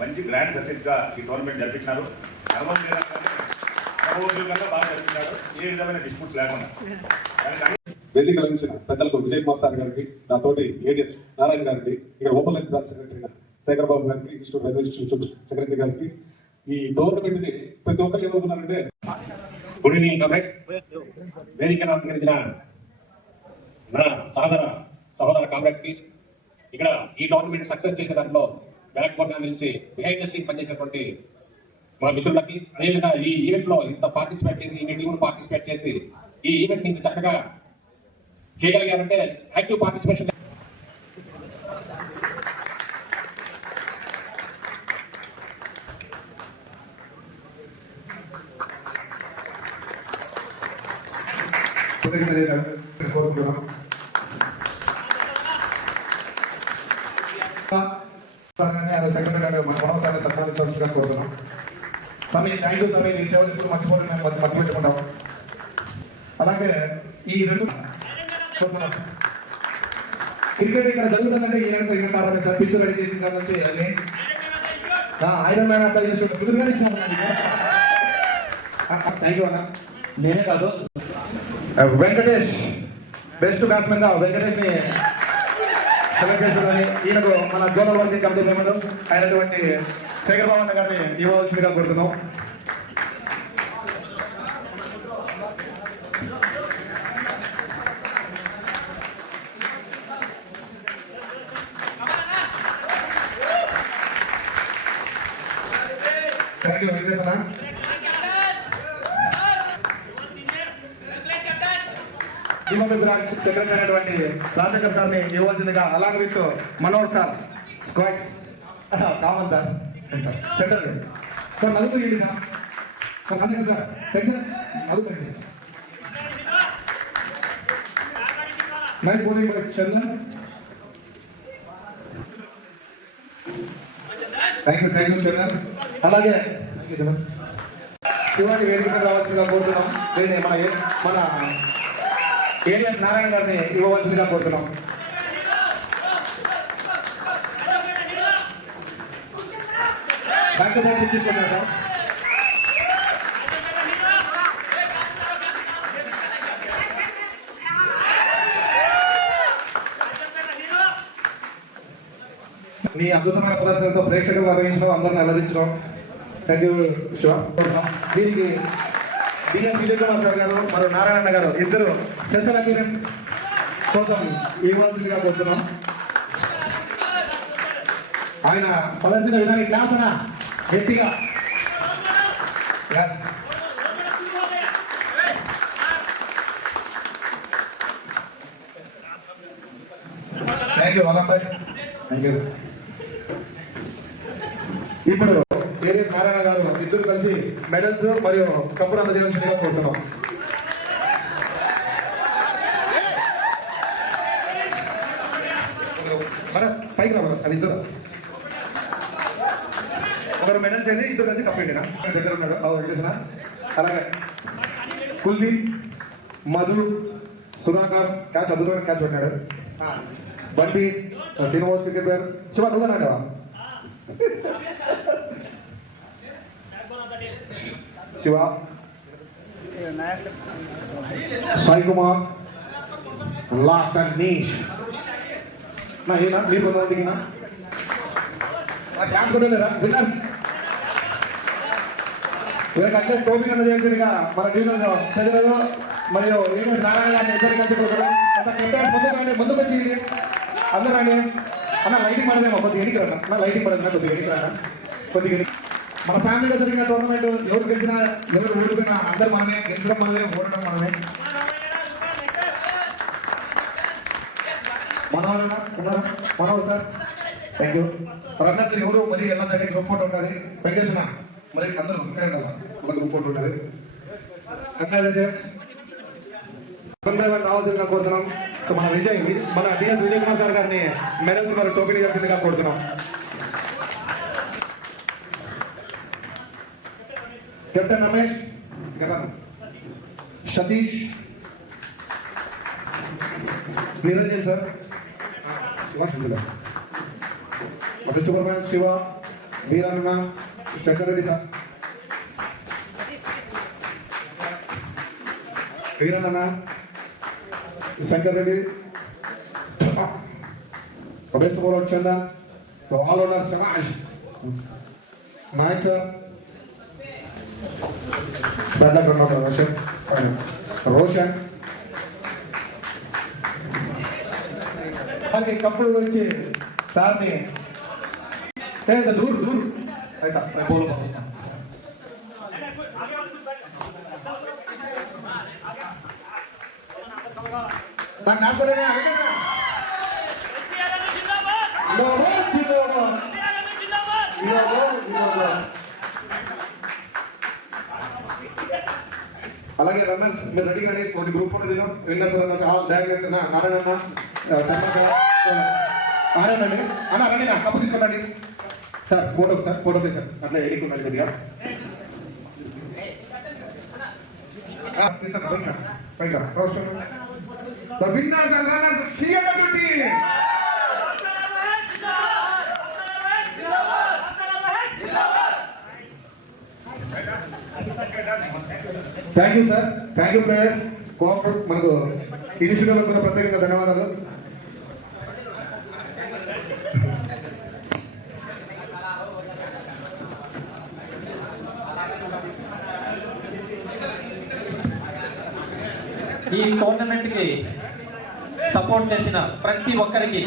మంచి గ్రాండ్ సక్సెస్గా ఈ టోర్నమెంట్ జరిపించినారు. బాగా జరిపించారు, ఏ విధమైన డిస్ప్యూట్స్ లేకుండా. వేదిక లభించిన పెద్దలకు విజయ్ కుమార్ సార్ గారికి, నాతోటి ఏడిఎస్ నారాయణ గారికి, ఇక్కడ open line branch secretary Shekhar Babu గారికి, ఇన్స్టిట్యూట్ రైల్వే సెక్రటరీ గారికి, ఈ టోర్నమెంట్ ని ప్రతి ఒక్కరు ఏమనుకున్నారంటే గుడ్ ఈవినింగ్ కాంగ్రెస్. వేదికను అలంకరించిన నా సహోదర కాంగ్రెస్ కి, ఇక్కడ ఈ టోర్నమెంట్ సక్సెస్ చేసే దాంట్లో బ్యాక్ బోర్డ్ నుంచి బిహైండ్ ద సీన్ పనిచేసినటువంటి మా మిత్రులకి, అదేవిధంగా ఈ ఈవెంట్ లో ఇంత పార్టిసిపేట్ చేసి ఈ టీం పార్టిసిపేట్ చేసి ఈ ఈవెంట్ నుంచి చక్కగా చేయగలిగారంటే యాక్టివ్ పార్టిసిపేషన్. సన్మానించాల్సిందిగా కోరుతున్నాం. సమయం థ్యాంక్ యూ సమయం, ఈ సేవలు ఎప్పుడు మర్చిపోయి మర్చిపెట్టుకుంటాం. అలాగే ఈ రెండు క్రికెట్ ఇక్కడ జరుగుతుందంటే ఈయన కారణమే సార్. పిచ్చు రెడీ చేసిన కారణం నుంచి అది ఐరన్ మ్యాన్ అట్లా చేసి కుదురుగానే ఇస్తున్నాం. థ్యాంక్ యూ అన్న. నేనే కాదు, వెంకటేష్ బెస్ట్ బ్యాట్స్మెన్ గా వెంకటేష్ ని సెలెక్ట్ చేస్తుందని ఈయనకు మన జోనల్ వర్కింగ్ కమిటీ మెంబర్ అయినటువంటి శేఖర్ బాబు అన్న గారిని ఇవ్వవలసిందిగా కోరుతున్నాం. థ్యాంక్ యూ వెంకటేష్ అన్న. సెక్రటరీ అయినటువంటి రాజశేఖర్ సార్ ని ఇవ్వాల్సిందిగా, అలాగే with Manohar sir squads common sir secretary sir నదుపురండి సార్ రాజశేఖర్ సార్ టెన్షన్ నదుపురండి. Nice bowling by Chandan. Thank you Chandan. అలాగే శివాని వేదిక మీద రావాల్సిందిగా కోరుతున్నాం. మన ఏడిఎస్ నారాయణ గారిని ఇవ్వవలసిందిగా కోరుతున్నాం. తీసుకున్నాం సార్. మీ అద్భుతమైన ప్రదర్శనతో ప్రేక్షకులు నిర్వహించడం, అందరిని అలరించడం. Thank you Shiva. దీనికి బిఎస్ విజయ్ కుమార్ సార్ గారు మరియు నారాయణ గారు ఇద్దరు స్పెషల్ అపీరెన్స్ కోసం ఇవ్వాల్సిందిగా కోరుతున్నాం. ఆయన ప్రదర్శన విధానం క్లాస్ అన్నా గట్టిగా. థ్యాంక్ యూ వల్లంబాయ్. Thank you. ఇప్పుడు ఏరియస్ నారాయణ గారు ఇద్దరు కలిసి మెడల్స్ మరియు కప్పులు అందజేయాల్సిందిగా కోరుతున్నాం. పైకి రావాలి అది ఇద్దరు. ఒకరు మెడల్స్ అయితే ఇద్దరు కలిసి కప్పు పెట్టినా దగ్గర ఉన్నాడు వెంకటేశ్వర. అలాగే కుల్దీప్, మధు, సుధాకర్ క్యాచ్ అద్భుతమైన క్యాచ్ పెట్టాడు. Bandi Srinivas cricket player. శివ నువ్వు నాటవా? శివ, సాయి కుమార్, లాస్ట్ అండ్ నీష్ నా ఏనా మీరు కొంతమందికి నా డ్యాన్స్ కొట్టలేరా విన్నర్స్? వీళ్ళకంటే టోపీ కింద చేసిందిగా మన టీంలో ప్రజలు మరియు నారాయణ గారిని ఇద్దరు కలిసి కొట్టడం. అంత కెప్టెన్ ముందుకు వచ్చి అందరూ అండి అన్న లైటింగ్ పడదేమో కొద్దిగా ఎన్నిక రండి. నా లైటింగ్ పడదు, కొద్దిగా ఎన్నిక రండి. కొద్దిగా మన ఫ్యామిలీలో జరిగిన టోర్నమెంట్ ఎవరు గెలిచినా ఎవరు ఓడిపోయినా అందరూ మనమే, గెలిచడం మనమే, ఓడడం మనమే. Manohar sir thank you. Runners ఎవరు మరి వెళ్ళదంటే గ్రూప్ ఫోటో ఉంటుంది. వెంకటేశ్వర మరి అందరూ ఇక్కడే ఉండాలి, ఒక గ్రూప్ ఫోటో ఉంటుంది. రావాల్సిందిగా కోరుతున్నాం. సో మన డిఎస్ విజయ్ కుమార్ సార్ గారిని మెడల్స్ మరియు టోపీ ఇవ్వాల్సిందిగా కోరుతున్నాం. Captain Ramesh, Satish, Niranjan sir, Shiva, first performance Shiva, Veeranna Shankar Reddy sir, Veeranna Shankar Reddy, best bowler Chanda, all over Samaj Nayak sir, Roshan వాళ్ళకి కప్పులు గురించి సార్ని దూర్ దూర్ పోలు నాకు నాపడనే అలాగే రన్నర్స్ మీరు రెడీ కానీ కొద్ది గ్రూప్ ఫోటో దిగాం. విన్నర్స్ రన్నర్స్ ఆల్ డయాగ్నర్స్ నారాయణ ఆనందండి అన్న రండి నా కప్పు తీసుకోండి సార్. ఫోటో సార్ అట్లా ఎడుకోండి కొద్దిగా The winners and runners CLWT. Thank you sir, thank you players. Cooperate మనకు ఇనిషియల్ కూడా ప్రత్యేకంగా ధన్యవాదాలు. ఈ టోర్నమెంట్ కి సపోర్ట్ చేసిన ప్రతి ఒక్కరికి